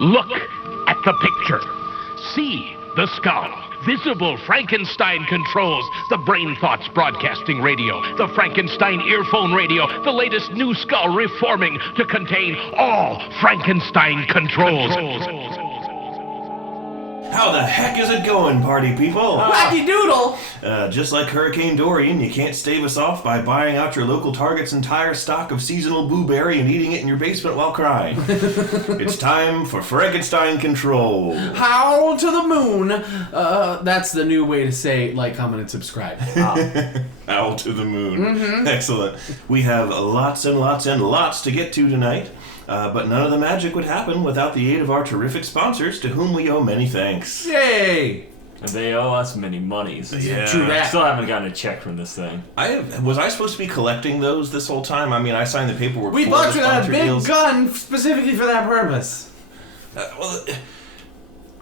Look at the picture. See the skull. Visible Frankenstein controls. The Brain Thoughts broadcasting radio. The Frankenstein earphone radio. The latest new skull reforming to contain all Frankenstein controls. How the heck is it going, party people? Wacky Doodle! Just like Hurricane Dorian, you can't stave us off by buying out your local Target's entire stock of seasonal blueberry and eating it in your basement while crying. It's time for Frankenstein Control. Howl to the moon! That's the new way to say like, comment, and subscribe. Howl to the moon. Excellent. We have lots and lots and lots to get to tonight. But none of the magic would happen without the aid of our terrific sponsors, to whom we owe many thanks. Yay! And they owe us many monies. Yeah. True that. Still haven't gotten a check from this thing. Was I supposed to be collecting those this whole time? I mean, I signed the paperwork We for bought the you that sponsor big deals. gun specifically for that purpose.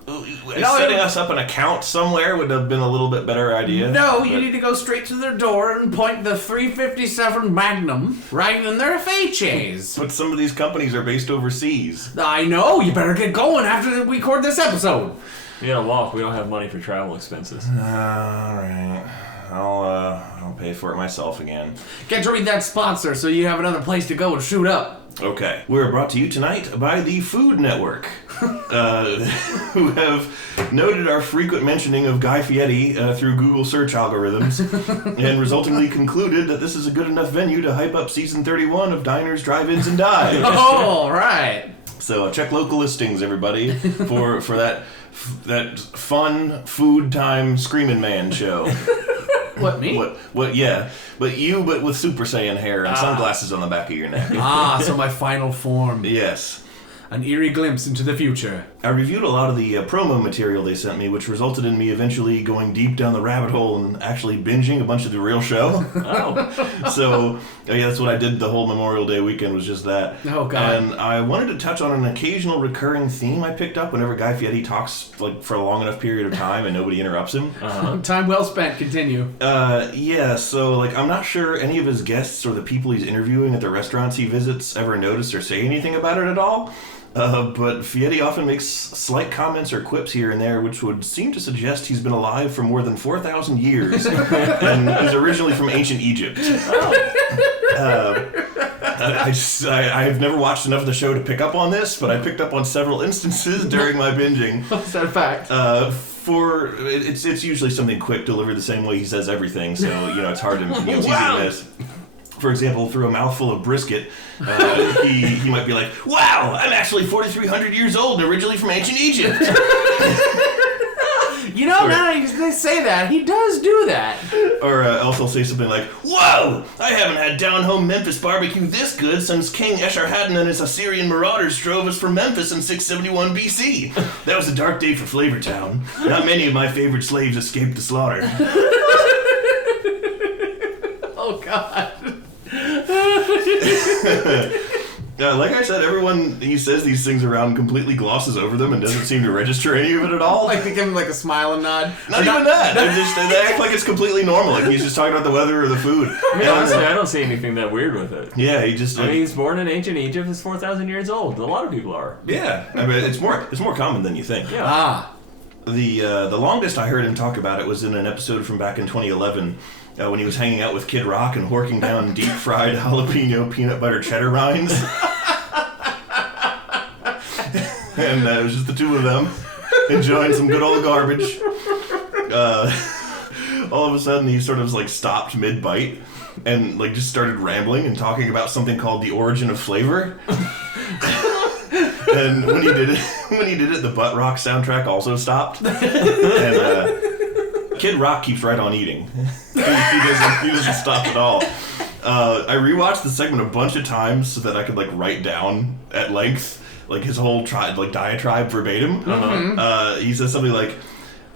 Setting us up an account somewhere would have been a little bit better idea. No, you need to go straight to their door and point the 357 Magnum right in their faces. But some of these companies are based overseas. I know, you better get going after we record this episode. We gotta walk. We don't have money for travel expenses. Alright. I'll pay for it myself again. Get to read that sponsor so you have another place to go and shoot up. Okay. We're brought to you tonight by the Food Network, who have noted our frequent mentioning of Guy Fieri through Google search algorithms, and resultingly concluded that this is a good enough venue to hype up season 31 of Diners, Drive-Ins, and Dives. Oh, right. So check local listings, everybody, for that fun food time Screamin' Man show. What, me? What? Yeah, but with Super Saiyan hair and sunglasses on the back of your neck. So my final form. Yes. An eerie glimpse into the future. I reviewed a lot of the promo material they sent me, which resulted in me eventually going deep down the rabbit hole and actually binging a bunch of the real show. Oh. So, yeah, that's what I did the whole Memorial Day weekend, was just that. Oh, God. And I wanted to touch on an occasional recurring theme I picked up whenever Guy Fieri talks for a long enough period of time and nobody interrupts him. Time well spent. Continue. Yeah, so, I'm not sure any of his guests or the people he's interviewing at the restaurants he visits ever notice or say anything about it at all. But Fieri often makes slight comments or quips here and there, which would seem to suggest he's been alive for more than 4,000 years and is originally from ancient Egypt. I've never watched enough of the show to pick up on this, but I picked up on several instances during my binging. What's that fact? It's usually something quick, delivered the same way he says everything, so it's hard to it's easy to miss. For example, through a mouthful of brisket, he might be like, "Wow, I'm actually 4,300 years old, originally from ancient Egypt." Now that they say that, he does do that. Or else he'll say something like, "Whoa, I haven't had down-home Memphis barbecue this good since King Esarhaddon and his Assyrian marauders drove us from Memphis in 671 BC. That was a dark day for Flavortown. Not many of my favorite slaves escaped the slaughter." Oh, God. Like I said, everyone he says these things around completely glosses over them and doesn't seem to register any of it at all. Like they give him a smile and nod. Not even that. They act like it's completely normal. Like he's just talking about the weather or the food. Honestly, I don't see anything that weird with it. Yeah, he just. He's born in ancient Egypt. He's 4,000 years old. A lot of people are. Yeah, I mean it's more common than you think. Yeah. The longest I heard him talk about it was in an episode from back in 2011. When he was hanging out with Kid Rock and horking down deep-fried jalapeno peanut butter cheddar rinds. And it was just the two of them enjoying some good old garbage. All of a sudden, he sort of stopped mid-bite and just started rambling and talking about something called the origin of flavor. And when he did it, the Butt Rock soundtrack also stopped. And Kid Rock keeps right on eating. He doesn't stop at all. I rewatched the segment a bunch of times so that I could write down at length his whole diatribe verbatim. He says something like,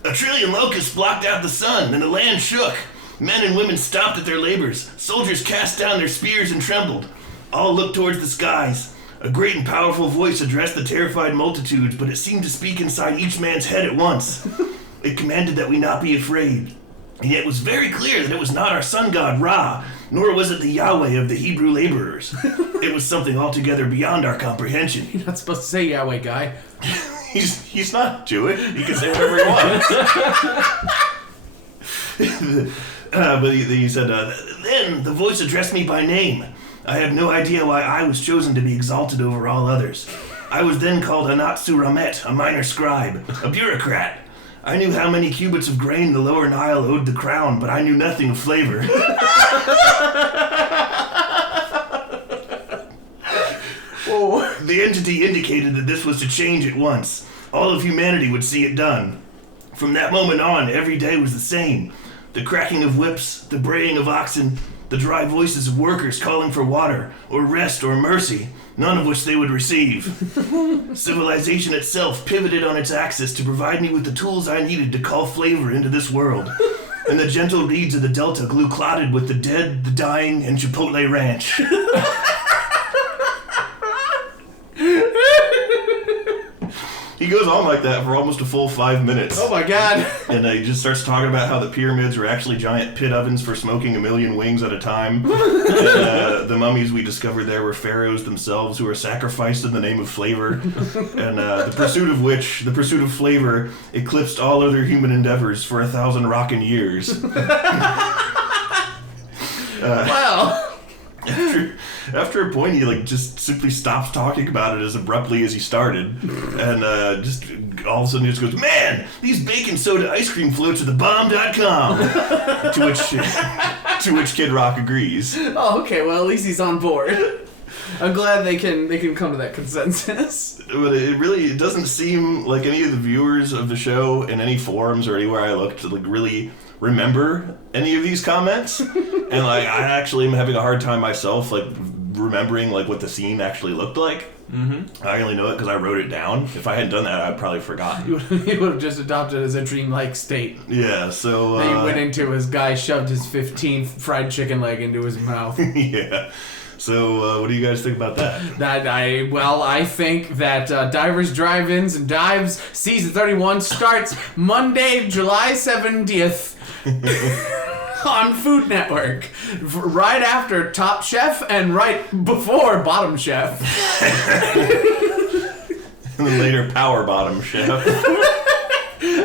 "A trillion locusts blocked out the sun, and the land shook. Men and women stopped at their labors. Soldiers cast down their spears and trembled. All looked towards the skies. A great and powerful voice addressed the terrified multitudes, but it seemed to speak inside each man's head at once. It commanded that we not be afraid. And yet it was very clear that it was not our sun god Ra, nor was it the Yahweh of the Hebrew laborers. It was something altogether beyond our comprehension. You're not supposed to say Yahweh, guy. He's not Jewish. He can say whatever he wants. But he said, then the voice addressed me by name. I have no idea why I was chosen to be exalted over all others. I was then called Anatsu Ramet, a minor scribe, a bureaucrat. I knew how many cubits of grain the lower Nile owed the crown, but I knew nothing of flavor. The entity indicated that this was to change at once. All of humanity would see it done. From that moment on, every day was the same. The cracking of whips, the braying of oxen, the dry voices of workers calling for water, or rest, or mercy, none of which they would receive. Civilization itself pivoted on its axis to provide me with the tools I needed to call flavor into this world. And the gentle reeds of the Delta grew clotted with the dead, the dying, and Chipotle Ranch. He goes on like that for almost a full 5 minutes. Oh my god. And he just starts talking about how the pyramids were actually giant pit ovens for smoking 1,000,000 wings at a time. And the mummies we discovered there were pharaohs themselves who were sacrificed in the name of flavor. And the pursuit of flavor eclipsed all other human endeavors for 1,000 rockin' years. Wow. After a point, he just simply stops talking about it as abruptly as he started, and just all of a sudden he just goes, "Man, these baking soda ice cream floats are the bomb.com." to which Kid Rock agrees. Oh, okay. Well, at least he's on board. I'm glad they can come to that consensus. But it doesn't seem like any of the viewers of the show in any forums or anywhere I looked really remember any of these comments. And I actually am having a hard time myself remembering what the scene actually looked like. Mm-hmm. I only know it because I wrote it down. If I hadn't done that, I'd probably forgotten. He would have just adopted as a dreamlike state. Yeah, so He went into his guy, shoved his 15th fried chicken leg into his mouth. Yeah. So, what do you guys think about that? I think that Divers, Drive-Ins, and Dives Season 31 starts Monday, July 70th on Food Network. Right after Top Chef and right before Bottom Chef. And then later Power Bottom Chef.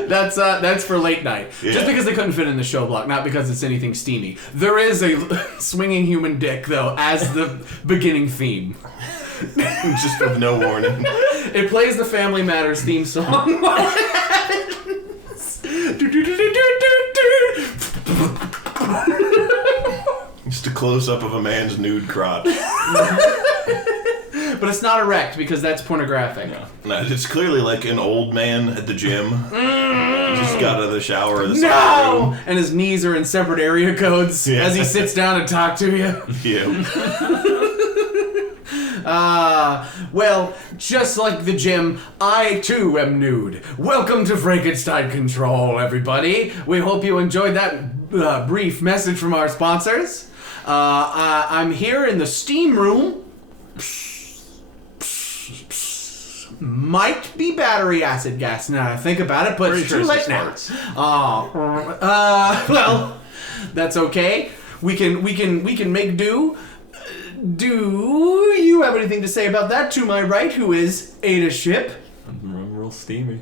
That's for late night. Yeah. Just because they couldn't fit in the show block, not because it's anything steamy. There is a swinging human dick, though, as the beginning theme. Just with no warning. It plays the Family Matters theme song. Just a close-up of a man's nude crotch. But it's not erect because that's pornographic. No, it's clearly like an old man at the gym. Just got out of the shower. No! And his knees are in separate area codes as he sits down to talk to you. Yeah. Well, just like the gym, I too am nude. Welcome to Frankenstein Control, everybody. We hope you enjoyed that brief message from our sponsors. I'm here in the steam room. Might be battery acid gas now that I think about it, but it's too late now. Well, that's okay. We can make do. Do you have anything to say about that? To my right, who is Ada Ship. I'm real steamy.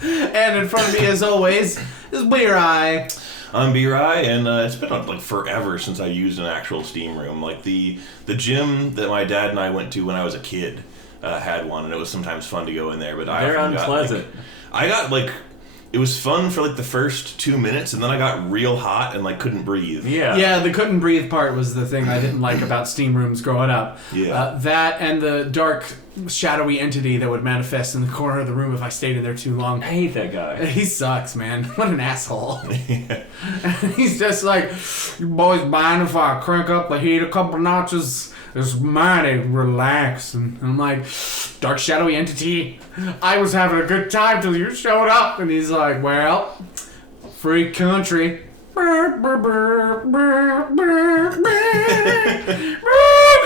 And in front of me, as always, is B-Rye. I'm B-Rye, and it's been forever since I used an actual steam room. The gym that my dad and I went to when I was a kid had one, and it was sometimes fun to go in there. But they're unpleasant. It was fun for the first 2 minutes, and then I got real hot and couldn't breathe. Yeah, the couldn't breathe part was the thing I didn't like about steam rooms growing up. Yeah. That and the dark, shadowy entity that would manifest in the corner of the room if I stayed in there too long. I hate that guy. He sucks, man. What an asshole. Yeah. He's just like, you boys mind if I crank up the heat a couple notches? It's mighty relax. And I'm like, dark shadowy entity, I was having a good time till you showed up. And he's like, well, free country.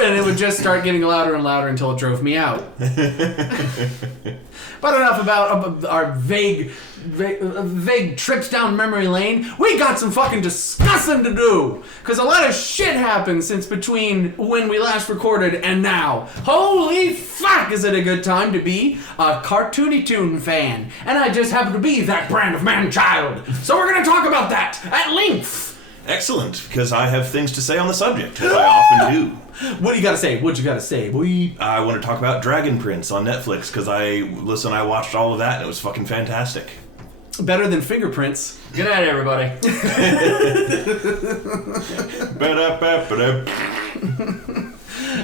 And it would just start getting louder and louder until it drove me out. But enough about our vague trips down memory lane. We got some fucking discussing to do. Because a lot of shit happened since between when we last recorded and now. Holy fuck, is it a good time to be a Cartoony Toon fan. And I just happen to be that brand of man-child. So we're going to talk about that at length. Excellent, because I have things to say on the subject, as I often do. What do you got to say? What you got to say, boy? I want to talk about Dragon Prince on Netflix, because I watched all of that, and it was fucking fantastic. Better than Fingerprints. Good night, everybody.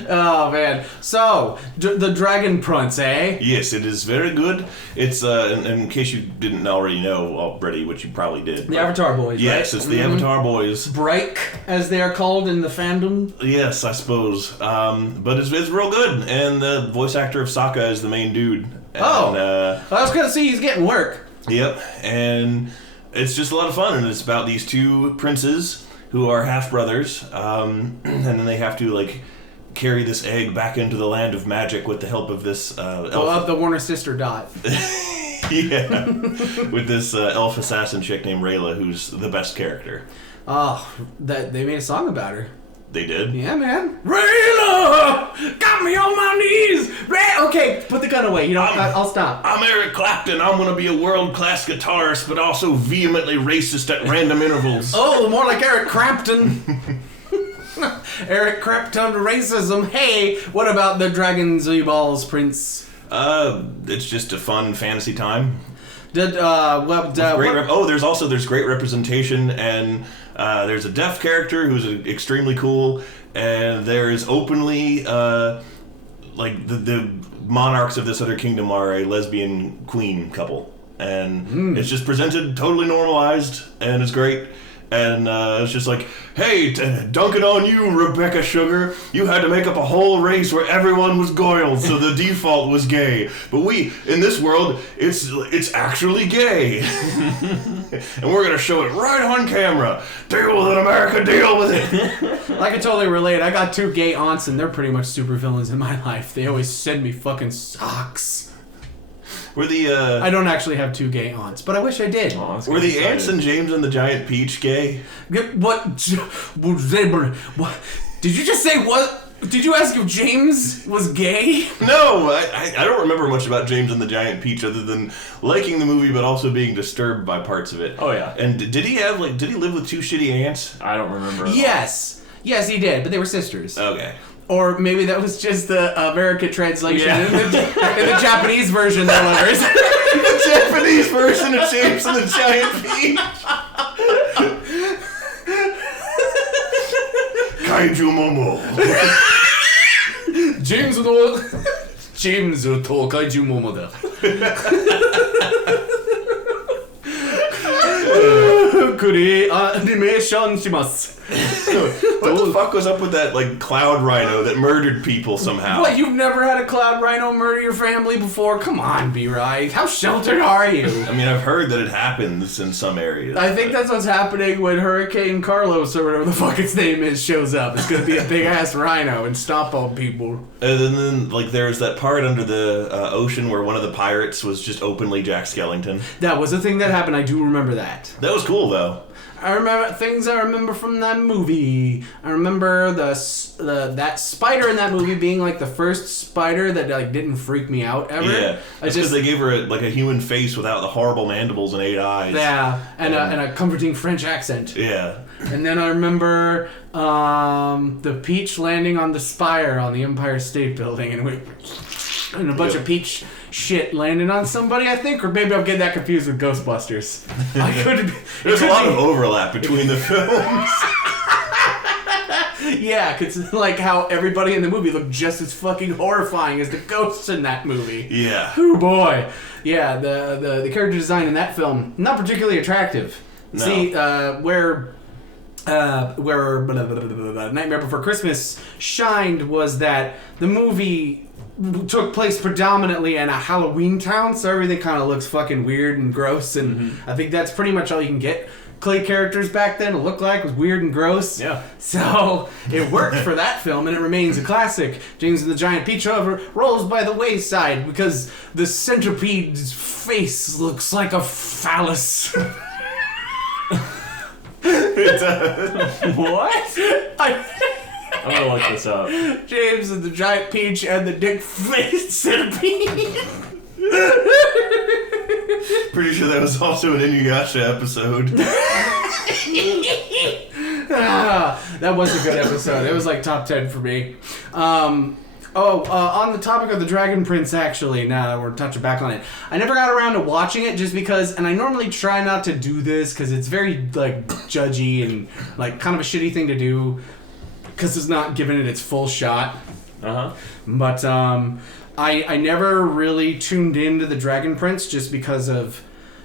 Oh, man. So, the Dragon Prince, eh? Yes, it is very good. It's, in case you didn't already know already, which you probably did. The Avatar Boys, yes, right? It's the Avatar Boys. Break, as they are called in the fandom. Yes, I suppose. But it's real good, and the voice actor of Sokka is the main dude. And, I was gonna see he's getting work. Yep, and it's just a lot of fun, and it's about these two princes who are half-brothers, and then they have to, like, carry this egg back into the land of magic with the help of this elf. The Warner sister Dot. Yeah, with this elf assassin chick named Rayla, who's the best character. Oh, they made a song about her. They did? Yeah, man. Rayla! Got me on my knees! Okay, put the gun away. You know, I'll stop. I'm Eric Clapton. I'm going to be a world-class guitarist, but also vehemently racist at random intervals. Oh, more like Eric Crampton. Eric Crampton racism. Hey, what about the Dragon Balls Prince? It's just a fun fantasy time. There's great representation, and there's a deaf character who's extremely cool, and there's openly like the monarchs of this other kingdom are a lesbian queen couple, and it's just presented totally normalized, and it's great. And it's just like, hey, dunk it on you, Rebecca Sugar. You had to make up a whole race where everyone was Goyle, so the default was gay. But in this world, it's actually gay. And we're going to show it right on camera. Deal with it, America, deal with it. I can totally relate. I got two gay aunts, and they're pretty much supervillains in my life. They always send me fucking socks. I don't actually have two gay aunts, but I wish I did. Oh, were the ants and James and the Giant Peach gay? What? Did you just say what? Did you ask if James was gay? No, I don't remember much about James and the Giant Peach other than liking the movie but also being disturbed by parts of it. Oh, yeah. And did he live with two shitty ants? I don't remember. Yes, he did, but they were sisters. Okay. Or maybe that was just the American translation. Yeah. In the Japanese version, there was. The Japanese version of James and the Giant Peach. Kaiju Momo. James to Kaiju Momo da. クリアニメーションします。 What the fuck was up with that, like, cloud rhino that murdered people somehow? What, you've never had a cloud rhino murder your family before? Come on, B-Rye. How sheltered are you? I mean, I've heard that it happens in some areas. I think that's what's happening when Hurricane Carlos, or whatever the fuck its name is, shows up. It's gonna be a big-ass rhino and stomp on people. And then, like, there's that part under the ocean where one of the pirates was just openly Jack Skellington. That was a thing that happened. I do remember that. That was cool, though. I remember things I remember from that movie. I remember that spider in that movie being like the first spider that like didn't freak me out ever. Yeah, it's because they gave her a human face without the horrible mandibles and 8 eyes. Yeah, and a comforting French accent. Yeah. And then I remember the peach landing on the spire on the Empire State Building, and a bunch of peach shit landing on somebody, I think, or maybe I'm getting that confused with Ghostbusters. I could be. There's a lot of overlap between the films. Yeah, because like how everybody in the movie looked just as fucking horrifying as the ghosts in that movie. Yeah. Oh boy. Yeah, the character design in that film, not particularly attractive. No. See, where Nightmare Before Christmas shined was that the movie took place predominantly in a Halloween town, so everything kind of looks fucking weird and gross, and I think that's pretty much all you can get clay characters back then to look like was weird and gross. Yeah. So it worked for that film, and it remains a classic. James and the Giant Peach, however, rolls by the wayside because the centipede's face looks like a phallus. What? I'm gonna look this up. James and the Giant Peach and the dick-faced centipede. Pretty sure that was also an Inuyasha episode. That was a good episode. It was like top 10 for me. On the topic of the Dragon Prince, actually, now that we're touching back on it, I never got around to watching it just because, and I normally try not to do this because it's very, like, judgy and, like, kind of a shitty thing to do because it's not giving it its full shot. Uh-huh. But, I never really tuned into the Dragon Prince just because of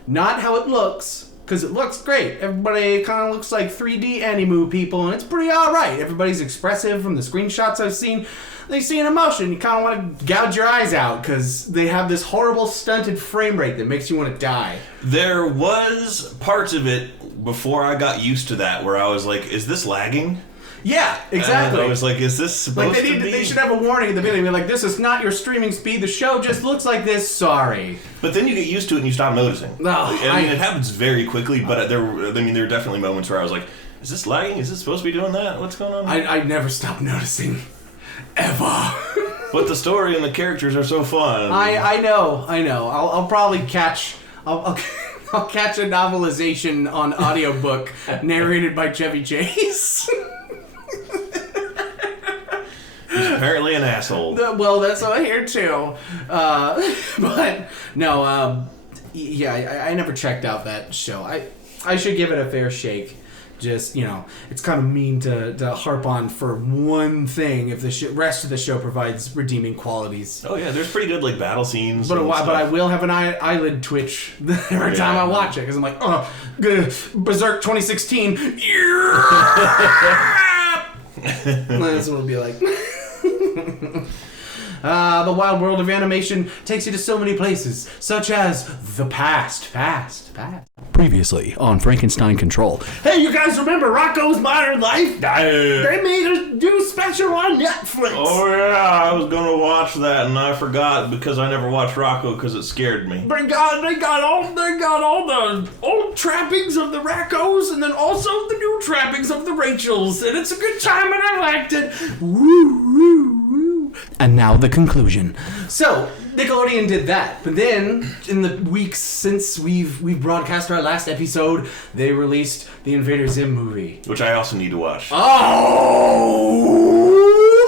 not how it looks, because it looks great. Everybody kind of looks like 3D Animu people, and it's pretty alright. Everybody's expressive from the screenshots I've seen. They see an emotion, you kind of want to gouge your eyes out, because they have this horrible stunted frame rate that makes you want to die. There was parts of it before I got used to that where I was like, is this lagging? Yeah, exactly. And I was like, is this supposed to be? They should have a warning at the beginning. Be like, this is not your streaming speed. The show just looks like this. Sorry. But then you get used to it and you stop noticing. No, I mean, it happens very quickly, but there were definitely moments where I was like, is this lagging? Is this supposed to be doing that? What's going on? I never stop noticing. Ever. But the story and the characters are so fun. I know. I'll probably catch... I'll catch a novelization on audiobook narrated by Chevy Chase. He's apparently an asshole. Well, that's what I hear too. But no, yeah, I never checked out that show. I should give it a fair shake. Just, it's kind of mean to harp on for one thing if the rest of the show provides redeeming qualities. Oh yeah, there's pretty good like battle scenes. But I will have an eyelid twitch every time I watch it because I'm like, oh, Berserk 2016. That's what it'll be like. The wild world of animation takes you to so many places, such as the past. Previously on Frankenstein Control. Hey, you guys remember Rocko's Modern Life? They made a new special on Netflix. Oh yeah, I was gonna watch that and I forgot because I never watched Rocco because it scared me. They got all the old trappings of the Raccos and then also the new trappings of the Rachels, and it's a good time and I liked it. Woo, woo, woo. And now the conclusion. So, Nickelodeon did that, but then in the weeks since we've broadcast our last episode, they released the Invader Zim movie, Which I also need to watch. Oh,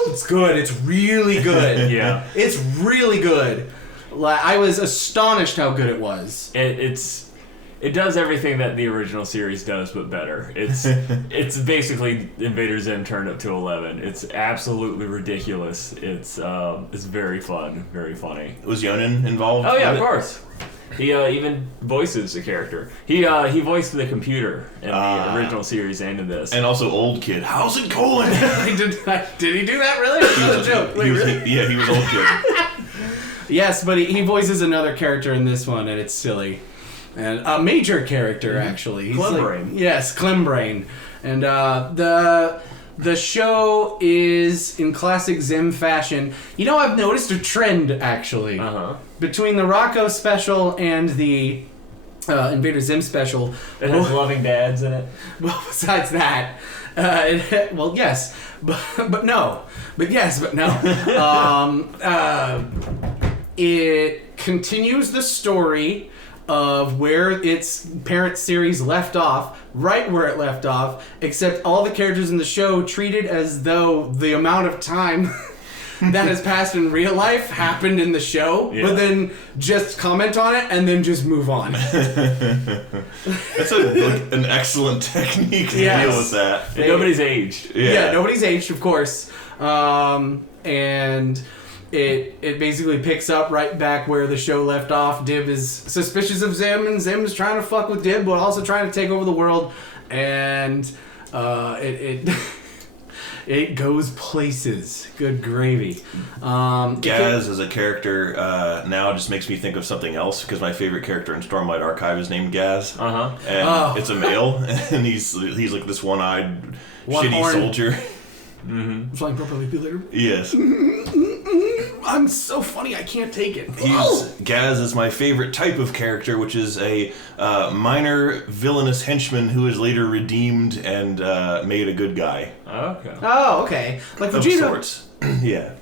it's good. It's really good. Yeah. It's really good. I was astonished how good it was. It does everything that the original series does, but better. It's basically Invader Zim turned up to 11. It's absolutely ridiculous. It's very fun, very funny. Was Yonan involved? Oh yeah, of course. He even voices the character. He voiced the computer in the original series and in this. And also Old Kid. How's it going? Did he do that really? That was a joke. Wait, really? Yeah, he was Old Kid. Yes, but he voices another character in this one, and it's silly. And a major character, actually. He's Clembrain. Yes, Clembrain. And the show is in classic Zim fashion. I've noticed a trend, actually. Uh-huh. Between the Rocco special and the Invader Zim special. It has loving dads in it. Well, besides that, well, yes, but no. But yes, but no. It continues the story of where its parent series left off, right where it left off, except all the characters in the show treated as though the amount of time that has passed in real life happened in the show, but then just comment on it and then just move on. That's an excellent technique to deal with that. And nobody's aged. Yeah, nobody's aged, of course. And it basically picks up right back where the show left off. Dib is suspicious of Zim, and Zim is trying to fuck with Dib, but also trying to take over the world. And It goes places. Good gravy. Gaz as a character now just makes me think of something else because my favorite character in Stormlight Archive is named Gaz. And it's a male, and he's like this one-eyed, shitty soldier. Flying properly, Yes. I'm so funny, I can't take it. Gaz is my favorite type of character, which is a minor villainous henchman who is later redeemed and made a good guy. Okay. Oh, okay. Like Of Vegeta. sorts. Yeah.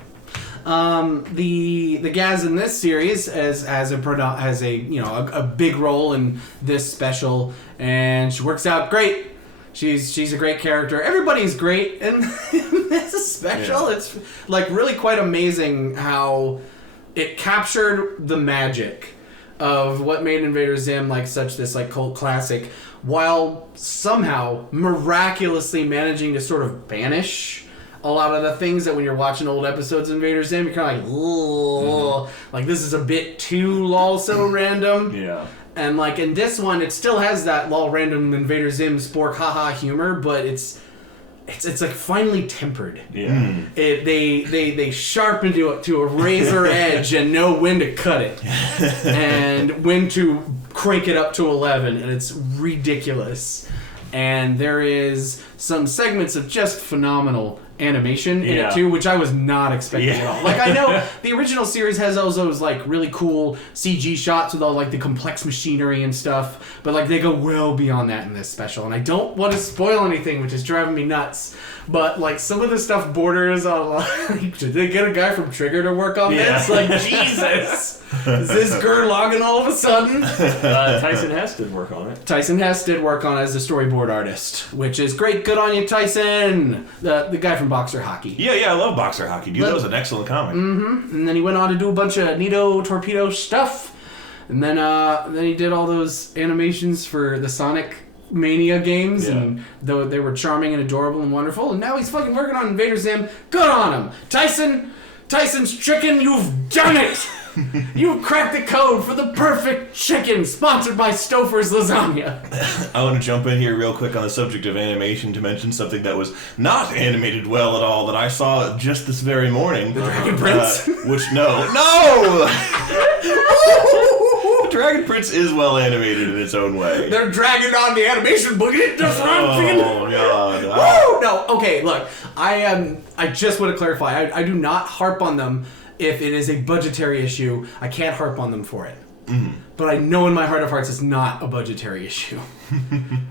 The Gaz in this series has a big role in this special, and she works out great. She's a great character. Everybody's great in this special. Yeah. It's like really quite amazing how it captured the magic of what made Invader Zim like such this like cult classic, while somehow miraculously managing to sort of banish a lot of the things that when you're watching old episodes of Invader Zim, you're kind of like, ooh, like this is a bit too also random. Yeah. And like in this one, it still has that lol random Invader Zim spork haha humor, but it's like finally tempered. Yeah. They sharpen to a razor edge and know when to cut it and when to crank it up to 11, and it's ridiculous. And there is some segments of just phenomenal animation in it too, which I was not expecting at all. Like I know the original series has all those like really cool CG shots with all like the complex machinery and stuff, but like they go well beyond that in this special. And I don't want to spoil anything, which is driving me nuts. But like some of the stuff borders on like, did they get a guy from Trigger to work on this? Like Jesus. Is this Gurloggin all of a sudden? Tyson Hess did work on it. Tyson Hess did work on it as a storyboard artist, which is great. Good on you, Tyson. The guy from Boxer Hockey. Yeah, I love Boxer Hockey, dude. That was an excellent comic. And then he went on to do a bunch of Neato Torpedo stuff. And then he did all those animations for the Sonic Mania games, and though they were charming and adorable and wonderful, and now he's fucking working on Invader Zim. Good on him. Tyson's chicken, you've done it! You've cracked the code for the perfect chicken, sponsored by Stouffer's Lasagna. I want to jump in here real quick on the subject of animation to mention something that was not animated well at all that I saw just this very morning. The Dragon Prince? No! Dragon Prince is well animated in its own way. They're dragging on the animation boogie. That's what I'm thinking. Oh, God. Woo! No, okay, look. I just want to clarify. I do not harp on them if it is a budgetary issue. I can't harp on them for it. But I know in my heart of hearts it's not a budgetary issue.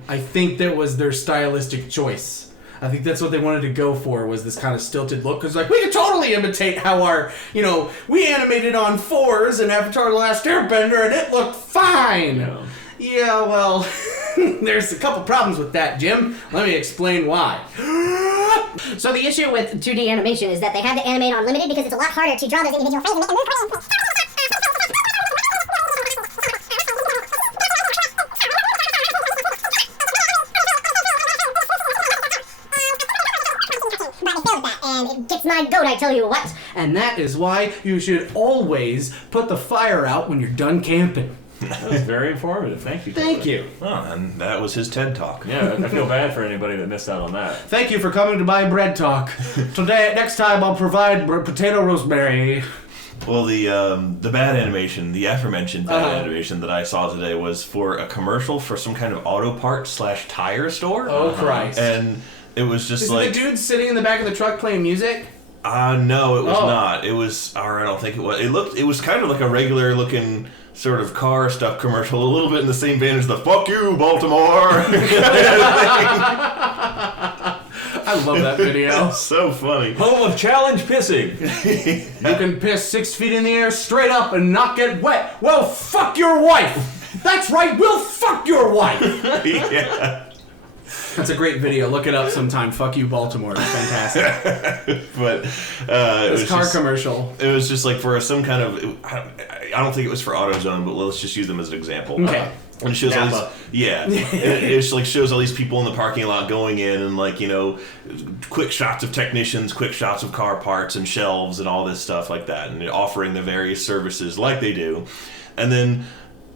I think that was their stylistic choice. I think that's what they wanted to go for, was this kind of stilted look. Because, like, we could totally imitate how our, we animated on 4s in Avatar The Last Airbender, and it looked fine. Yeah, well, there's a couple problems with that, Jim. Let me explain why. So the issue with 2D animation is that they had to animate on limited because it's a lot harder to draw those individual frames and move frames. And it gets my goat, I tell you what. And that is why you should always put the fire out when you're done camping. That was very informative. Thank you. Thank you. Oh, and that was his TED Talk. Yeah, I feel bad for anybody that missed out on that. Thank you for coming to my bread talk. Next time I'll provide potato rosemary. Well, the bad animation, the aforementioned bad animation that I saw today was for a commercial for some kind of auto parts / tire store. Oh, Christ. And it was just Is like... the dude sitting in the back of the truck playing music? No, it was not. It was, or I don't think it was. It was kind of like a regular looking sort of car stuff commercial, a little bit in the same vein as the "fuck you, Baltimore" kind of thing. I love that video. It's so funny. Home of challenge pissing. You can piss 6 feet in the air straight up and not get wet. Well, fuck your wife. That's right, we'll fuck your wife. Yeah. That's a great video. Look it up sometime. Fuck you, Baltimore. It's fantastic. But it was car commercial. It was just like for some kind of... I don't think it was for AutoZone, but let's just use them as an example. Okay. And it shows all these, and it just like shows all these people in the parking lot going in and like, quick shots of technicians, quick shots of car parts and shelves and all this stuff like that, and offering the various services like they do. And then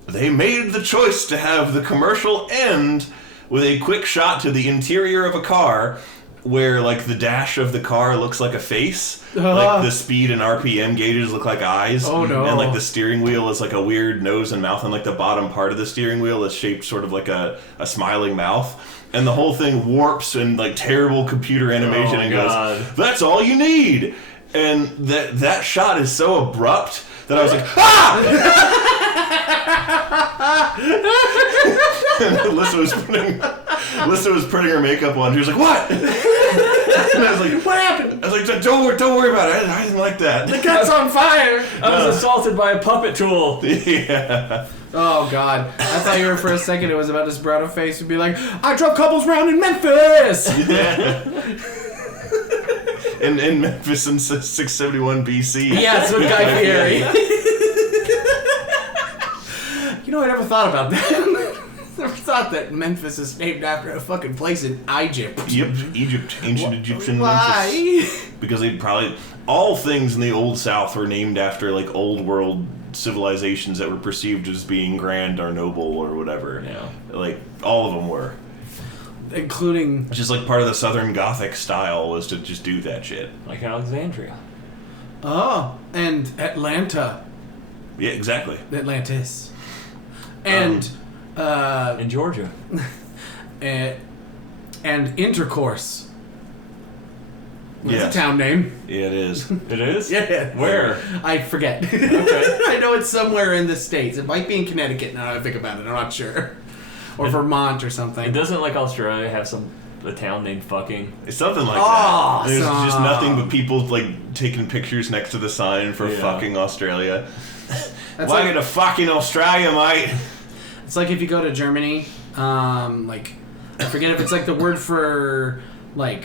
they made the choice to have the commercial end with a quick shot to the interior of a car where like the dash of the car looks like a face, like the speed and RPM gauges look like eyes, Oh no! and like the steering wheel is like a weird nose and mouth, and like the bottom part of the steering wheel is shaped sort of like a smiling mouth, and the whole thing warps in like terrible computer animation and God. goes, "That's all you need," and that shot is so abrupt that I was like, ah! And Alyssa was putting her makeup on. She was like, "What?" And I was like, What happened? I was like, don't worry about it. I didn't like that. The cat's on fire! I was assaulted by a puppet tool. Yeah. Oh god. I thought you were for a second it was about to sprout a face and be like, I drove couples round in Memphis! In Memphis in 671 BC. Yes, with Guy Fieri. You know, I never thought about that. Never thought that Memphis is named after a fucking place in Egypt. Yep, Egypt, ancient Egyptian Why? Memphis. Because they probably all things in the Old South were named after like old world civilizations that were perceived as being grand or noble or whatever. Yeah. Like all of them were. Including... Just like part of the Southern Gothic style was to just do that shit. Like Alexandria. Oh, and Atlanta. Yeah, exactly. Atlantis. And... In Georgia. and Intercourse. That's Yes. a town name. Yeah, it is. It is? Yeah. Where? I forget. Okay. I know it's somewhere in the States. It might be in Connecticut now that I think about it. I'm not sure. Or Vermont or something. And doesn't like Australia have a town named fucking? It's something like Awesome. that. There's just nothing but people like taking pictures next to the sign for Yeah. fucking Australia. That's Welcome like, to fucking Australia, mate. it's like if you go to Germany, like, I forget if it's like the word for, like,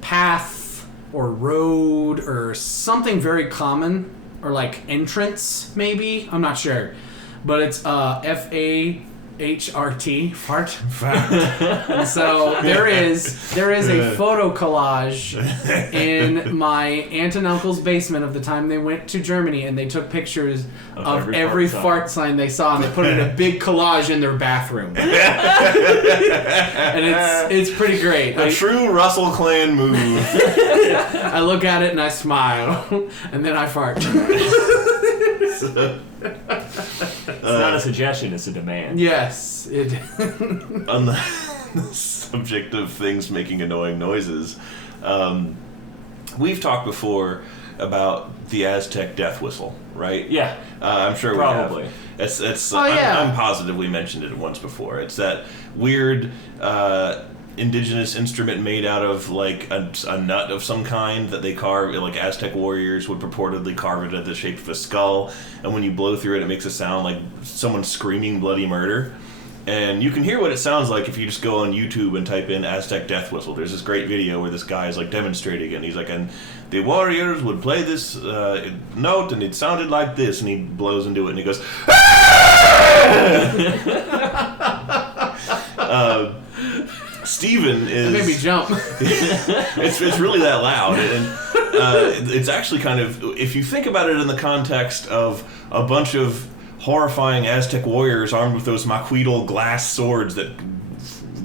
path or road or something very common, or like entrance, maybe? I'm not sure. But it's FAHRT, fart. And so there is a photo collage in my aunt and uncle's basement of the time they went to Germany, and they took pictures of every fart sign they saw, and they put it in a big collage in their bathroom. And it's pretty great. A true Russell Clan move. I look at it and I smile, and then I fart. It's not a suggestion, it's a demand. Yes, it. On the subject of things making annoying noises, we've talked before about the Aztec death whistle, right? Yeah. I'm sure Probably. we have. It's. Oh, yeah. I'm positive we mentioned it once before. It's that weird indigenous instrument made out of like a nut of some kind that they carve. Like Aztec warriors would purportedly carve it at the shape of a skull, and when you blow through it, it makes a sound like someone screaming bloody murder. And you can hear what it sounds like if you just go on YouTube and type in Aztec death whistle. There's this great video where this guy is like demonstrating it, and he's like, and the warriors would play this note, and it sounded like this, and he blows into it, and he goes, Steven is... That made me jump. it's really that loud, and it's actually kind of, if you think about it in the context of a bunch of horrifying Aztec warriors armed with those maquidal glass swords that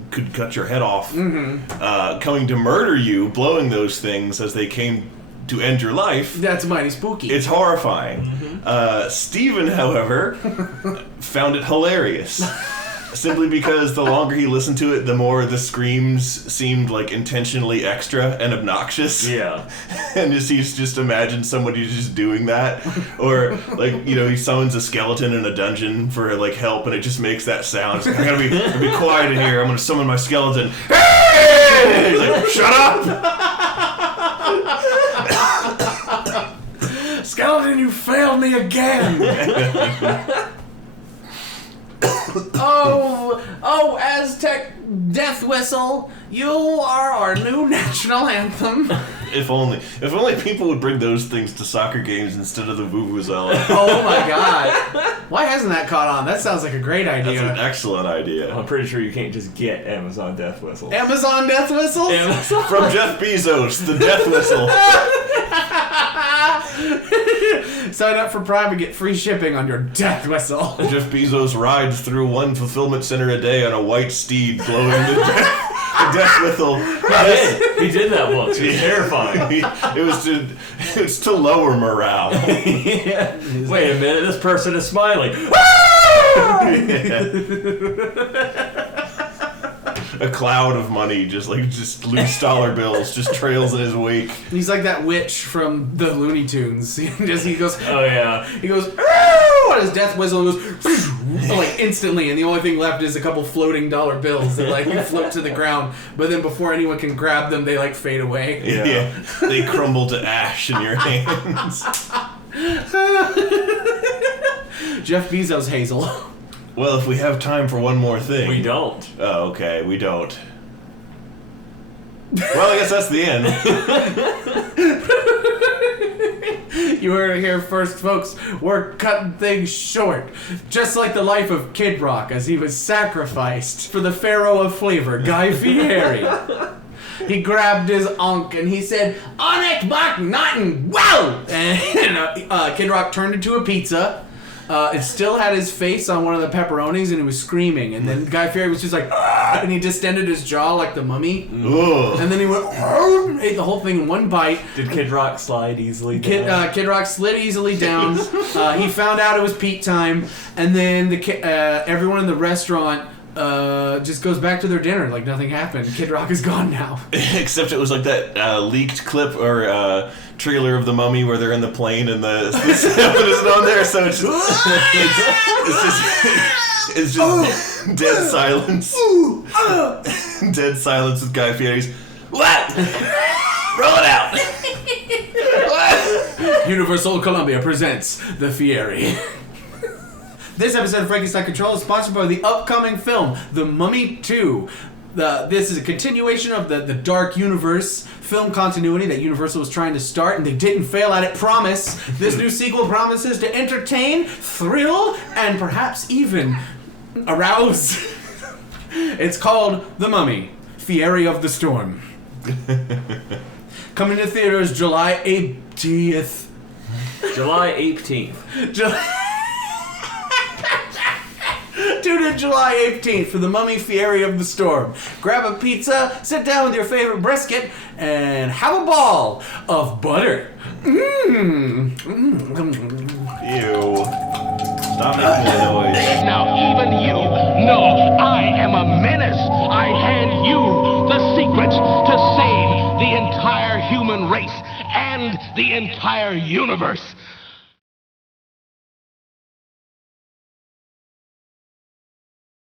could cut your head off, coming to murder you, blowing those things as they came to end your life. That's mighty spooky. It's horrifying. Stephen, however, found it hilarious. Simply because the longer he listened to it, the more the screams seemed like intentionally extra and obnoxious. Yeah. And he's just imagined somebody just doing that. Or, like, you know, he summons a skeleton in a dungeon for, like, help, and it just makes that sound. It's like, I gotta be quiet in here. I'm gonna summon my skeleton. Hey! He's like, shut up! Skeleton, you failed me again! Oh, Aztec death whistle, you are our new national anthem. If only people would bring those things to soccer games instead of the vuvuzela. Oh my god. Why hasn't that caught on? That sounds like a great idea. That's an excellent idea. I'm pretty sure you can't just get Amazon death whistles. Amazon death whistles? Amazon. From Jeff Bezos, the death whistle. Sign up for Prime and get free shipping on your death whistle. Jeff Bezos rides through one fulfillment center a day on a white steed blowing the death Death Whistle. He did that once. It was terrifying. It was to lower morale. Yeah. Wait a minute, this person is smiling. A cloud of money, just loose dollar bills, just trails in his wake. He's like that witch from the Looney Tunes. He goes, Oh yeah. he goes, "Ow!" and his death whistle goes like instantly, and the only thing left is a couple floating dollar bills that like float to the ground. But then before anyone can grab them, they like fade away. Yeah. They crumble to ash in your hands. Jeff Bezos Hazel. Well, if we have time for one more thing. We don't. Oh, okay, we don't. Well, I guess that's the end. You heard it here first, folks. We're cutting things short. Just like the life of Kid Rock as he was sacrificed for the Pharaoh of Flavor, Guy Fieri. He grabbed his onk and he said, "Onek bak notten, wow!" And Kid Rock turned into a pizza. It still had his face on one of the pepperonis and he was screaming. And then Guy Fieri was just like, "Argh!" And he distended his jaw like the mummy. Ugh. And then he went, "Argh!" And ate the whole thing in one bite. Did Kid Rock slide easily down? Kid Rock slid easily down. He found out it was peak time. And then everyone in the restaurant just goes back to their dinner like nothing happened. Kid Rock is gone now. Except it was like that leaked clip or trailer of the Mummy where they're in the plane and the sound isn't on there, so it's just dead silence. Dead silence with Guy Fieri's. What? Roll it out. What? Universal Columbia presents The Fieri. This episode of Frankenstein Control is sponsored by the upcoming film, The Mummy 2. This is a continuation of the Dark Universe film continuity that Universal was trying to start, and they didn't fail at it, promise. This new sequel promises to entertain, thrill, and perhaps even arouse. It's called The Mummy, Fieri of the Storm. Coming to theaters July 18th. July 18th. Tune in July 18th for The Mummy Fieri of the Storm. Grab a pizza, sit down with your favorite brisket, and have a ball of butter. Ew. Stop making that noise. Now even you know I am a menace. I hand you the secrets to save the entire human race and the entire universe.